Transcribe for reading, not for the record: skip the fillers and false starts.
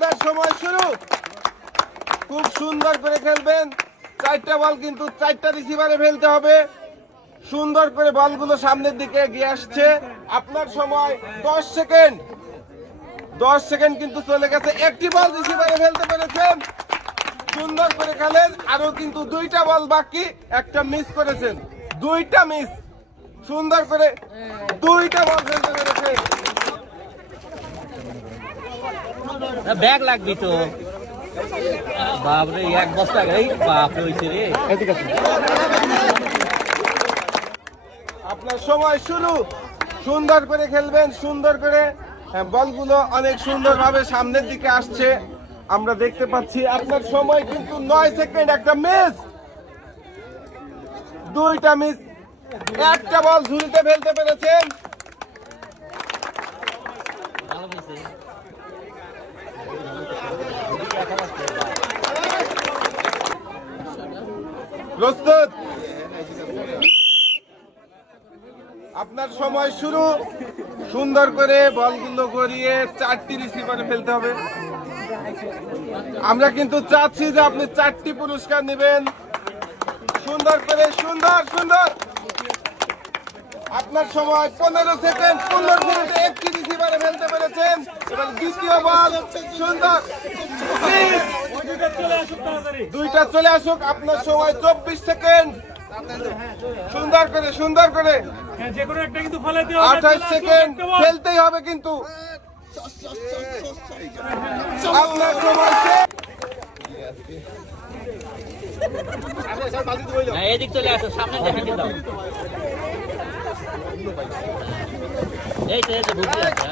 আপনার সময় শুরু। খুব সুন্দর করে খেলবেন। 4টা বল কিন্তু 4টা রিসিভারে ফেলতে হবে। সুন্দর করে বলগুলো সামনের দিকে এগিয়ে আসছে। আপনার সময় 10 সেকেন্ড। 10 সেকেন্ড কিন্তু চলে গেছে। একটি বল রিসিভারে ফেলতে পেরেছেন। সুন্দর করে খেলেন। আরো কিন্তু 2টা বল বাকি, একটা মিস করেছেন। 2টা মিস। সুন্দর করে 2টা বল ফেলতে পেরেছেন। ব্যাগ লাগবি তো বাপরে, এক বস্তা এই বাপরে হইছে রে। আপনার সময় শুরু। সুন্দর করে খেলবেন, সুন্দর করে। হ্যাঁ, বলগুলো অনেক সুন্দরভাবে সামনের দিকে আসছে, আমরা দেখতে পাচ্ছি। আপনার সময় কিন্তু 9 সেকেন্ড। একটা মিস, 2টা মিস। একটা বল ঝুড়িতে ফেলতে পেরেছেন। প্রস্তুত? আপনার সময় শুরু। সুন্দর করে বলগুলো গড়িয়ে 4টি রিসিভারে ফেলতে হবে। আমরা কিন্তু চাচ্ছি যে আপনি 4টি পুরস্কার নেবেন। সুন্দর করে, সুন্দর সুন্দর। আপনার সময় 15 সেকেন্ড। 15 সেকেন্ডে একটি রিসিভারে ফেলতে পেরেছেন। এবার দ্বিতীয় বল। সুন্দর। 2টা চলে আসুক। আপনার সময় 24 সেকেন্ড। সুন্দর করে, সুন্দর করে। 28 সেকেন্ড। ফেলতেই হবে কিন্তু। আপনার সময় শেষ। এদিক চলে আসো, সামনে দেখে দাও। এই তো ঢুকে আছে।